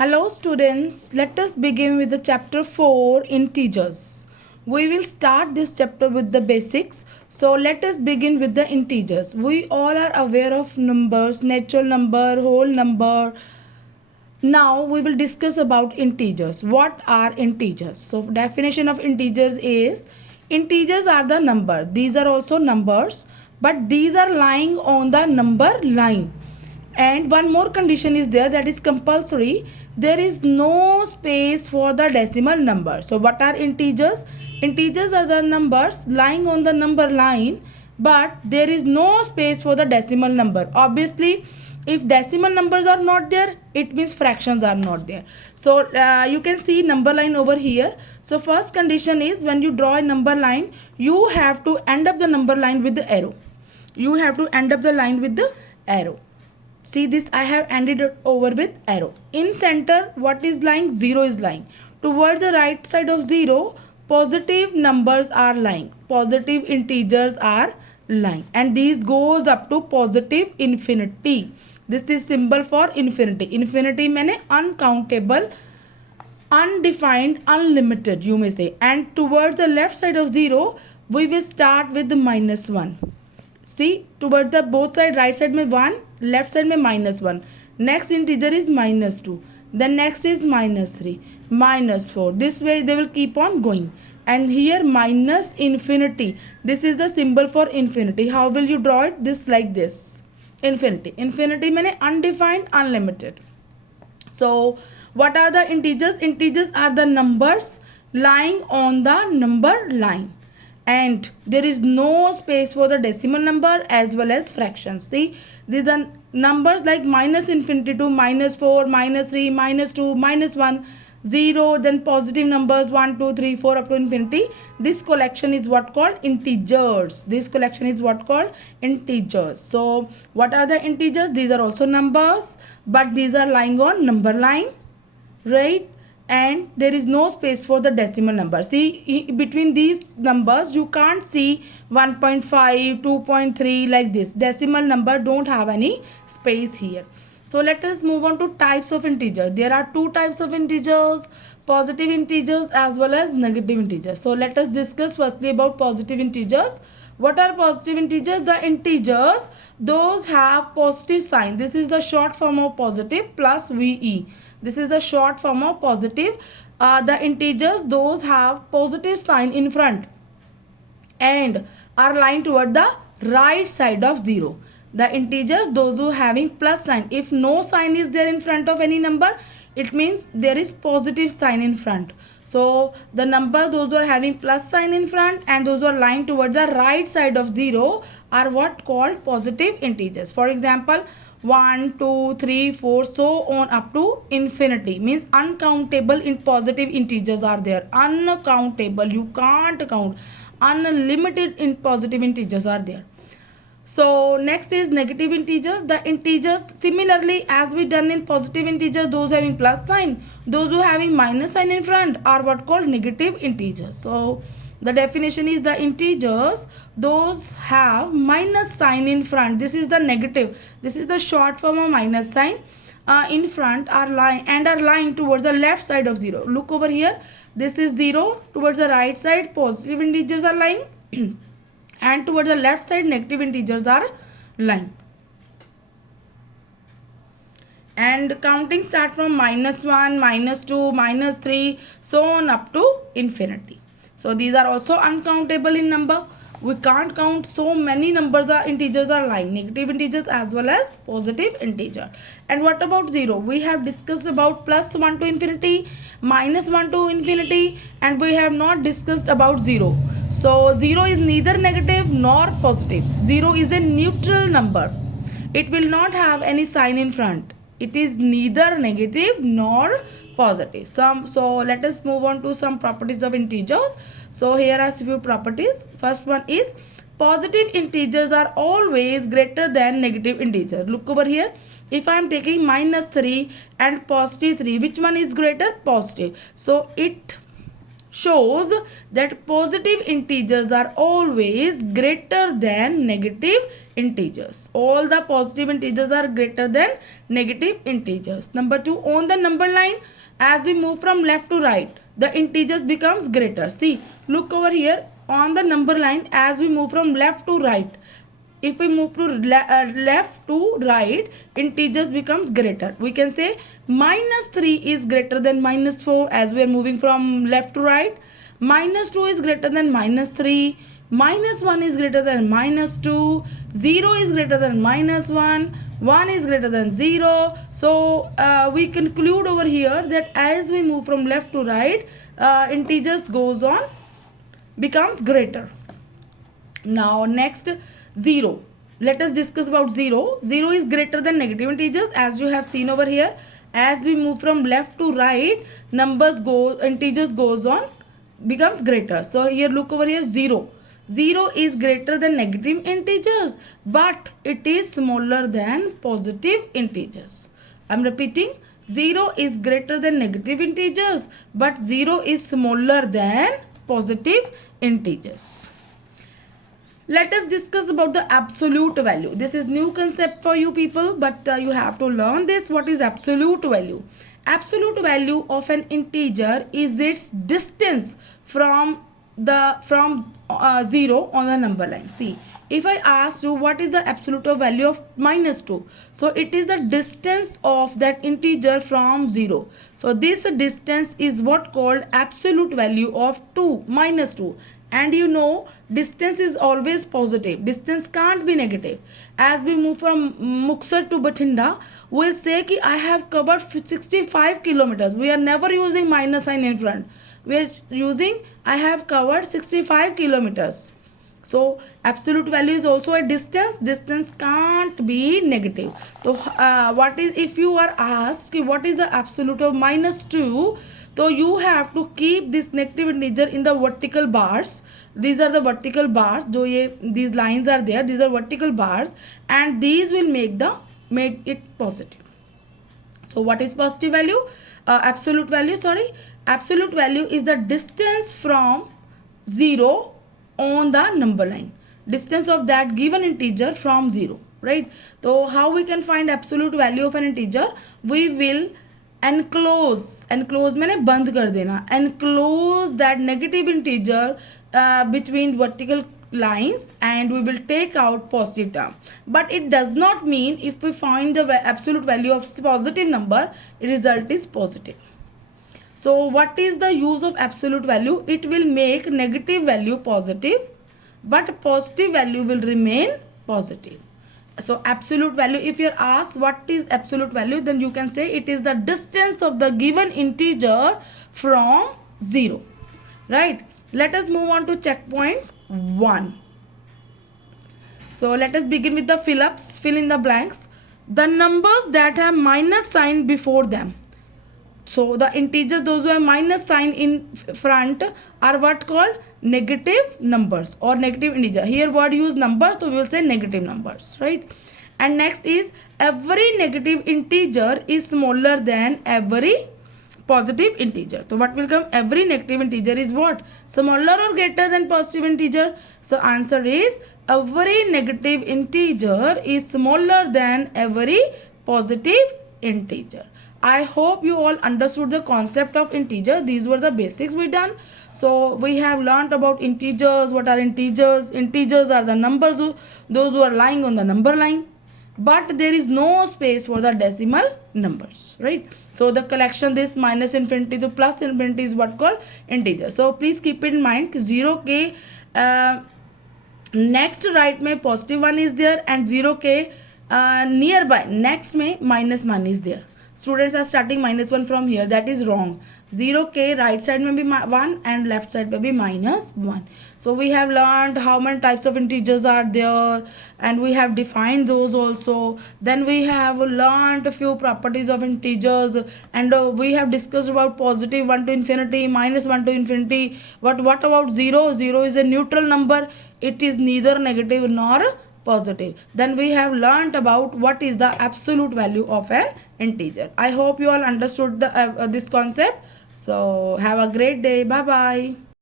Hello students, let us begin with the chapter 4 integers. We will start this chapter with the basics. So let us begin with the integers. We all are aware of numbers, natural number, whole number. Now we will discuss about integers. What are integers? So definition of integers is integers are the number. These are also numbers, but these are lying on the number line. And one more condition is there, that is compulsory. There is no space for the decimal number. So what are integers? Integers are the numbers lying on the number line, but there is no space for the decimal number. Obviously, if decimal numbers are not there, it means fractions are not there. So you can see number line over here. So first condition is, when you draw a number line, you have to end up the number line with the arrow. You have to end up the line with the arrow. See this, I have ended it over with arrow. In center, what is lying? 0 is lying. Towards the right side of 0, positive numbers are lying. Positive integers are lying. And these goes up to positive infinity. This is symbol for infinity. Infinity means uncountable, undefined, unlimited, you may say. And towards the left side of 0, we will start with the -1. See, towards the both side, right side में 1, left side में -1. Next integer is -2. Then next is -3, -4. This way they will keep on going. And here minus infinity. This is the symbol for infinity. How will you draw it? This like this. Infinity. Infinity means undefined, unlimited. So what are the integers? Integers are the numbers lying on the number line. And there is no space for the decimal number as well as fractions. See, these are numbers like minus infinity to -4, -3, -2, -1, 0, then positive numbers 1, 2, 3, 4 up to infinity. This collection is what called integers. This collection is what called integers. So what are the integers? These are also numbers, but these are lying on number line, right? And there is no space for the decimal number. See, between these numbers you can't see 1.5, 2.3 like this. Decimal number don't have any space here. So let us move on to types of integer. There are two types of integers, positive integers as well as negative integers. So let us discuss firstly about positive integers. What are positive integers? The integers, those have positive sign. This is the short form of positive plus VE. This is the short form of positive. The integers, those have positive sign in front and are lying toward the right side of 0. The integers, those who having plus sign. If no sign is there in front of any number, it means there is positive sign in front. So the numbers, those who are having plus sign in front and those who are lying toward the right side of 0 are what called positive integers. For example, 1, 2, 3, 4, so on up to infinity, means uncountable in positive integers are there. Uncountable, you can't count. Unlimited in positive integers are there. So next is negative integers. The integers, similarly as we done in positive integers, those having plus sign, those who having minus sign in front are what called negative integers. So the definition is, the integers, those have minus sign in front. This is the negative. This is the short form of minus sign in front are lying towards the left side of 0. Look over here. This is 0. Towards the right side, positive integers are lying. And towards the left side, negative integers are lying. And counting start from -1, -2, -3, so on up to infinity. So these are also uncountable in number. We can't count, so many numbers are integers are lying. Negative integers as well as positive integer. And what about 0? We have discussed about +1 to infinity, -1 to infinity, and we have not discussed about 0. So 0 is neither negative nor positive. 0 is a neutral number. It will not have any sign in front. It is neither negative nor positive. So let us move on to some properties of integers. So here are few properties. First one is, positive integers are always greater than negative integers. Look over here. If I am taking -3 and +3, which one is greater? Positive. So it shows that positive integers are always greater than negative integers. All the positive integers are greater than negative integers. Number 2, on the number line, as we move from left to right, the integers becomes greater. See, look over here on the number line, as we move from left to right, if we move to left to right, integers becomes greater. We can say minus 3 is greater than minus 4 as we are moving from left to right. Minus 2 is greater than minus 3. Minus 1 is greater than minus 2. 0 is greater than minus 1. 1 is greater than 0. So we conclude over here that as we move from left to right, integers goes on, becomes greater. Now next, 0. Let us discuss about 0. 0 is greater than negative integers, as you have seen over here. As we move from left to right, integers goes on, becomes greater. So here look over here, 0. 0 is greater than negative integers, but it is smaller than positive integers. I am repeating, 0 is greater than negative integers, but 0 is smaller than positive integers. Let us discuss about the absolute value. This is new concept for you people, but you have to learn this. What is absolute value? Absolute value of an integer is its distance from 0 on the number line. See, if I ask you what is the absolute value of minus 2, so it is the distance of that integer from 0. So this distance is what called absolute value of 2, minus 2. And you know, distance is always positive. Distance can't be negative. As we move from Muxar to Bathinda, we'll say that I have covered 65 kilometers. We are never using minus sign in front. We are using I have covered 65 kilometers. So absolute value is also a distance. Distance can't be negative. So what is, if you are asked what is the absolute of minus 2, so you have to keep this negative integer in the vertical bars. These are the vertical bars. These lines are there. These are vertical bars, and these will make it positive. So what is positive value? Absolute value. Sorry, absolute value is the distance from 0 on the number line. Distance of that given integer from 0. Right. So how we can find absolute value of an integer? We will enclose मैंने बंद कर देना, enclose that negative integer between vertical lines, and we will take out positive term. But it does not mean if we find the absolute value of positive number, result is positive. So what is the use of absolute value? It will make negative value positive, but positive value will remain positive. So absolute value, if you are asked what is absolute value, then you can say it is the distance of the given integer from 0. Right. Let us move on to checkpoint 1. So let us begin with the fill-ups, fill in the blanks. The numbers that have minus sign before them. So the integers, those who have minus sign in front, are what called negative numbers or negative integer. Here word use numbers, so we will say negative numbers, right? And next is every negative integer is smaller than every positive integer. So what will come? Every negative integer is what? Smaller or greater than positive integer? So answer is every negative integer is smaller than every positive integer. I hope you all understood the concept of integer. These were the basics we done. So we have learnt about integers. What are integers? Integers are the numbers, those who are lying on the number line. But there is no space for the decimal numbers, right? So the collection, this minus infinity to plus infinity, is what called integer. So please keep in mind 0 के next right में positive 1 is there, and 0 के nearby next में minus 1 is there. Students are starting minus 1 from here. That is wrong. 0 के right side में भी 1 and left side में भी minus 1. So we have learned how many types of integers are there, and we have defined those also. Then we have learned a few properties of integers, and we have discussed about positive 1 to infinity, minus 1 to infinity. What about 0? 0 is a neutral number. It is neither negative nor positive. Then we have learnt about what is the absolute value of an integer. I hope you all understood this concept. So have a great day. Bye bye.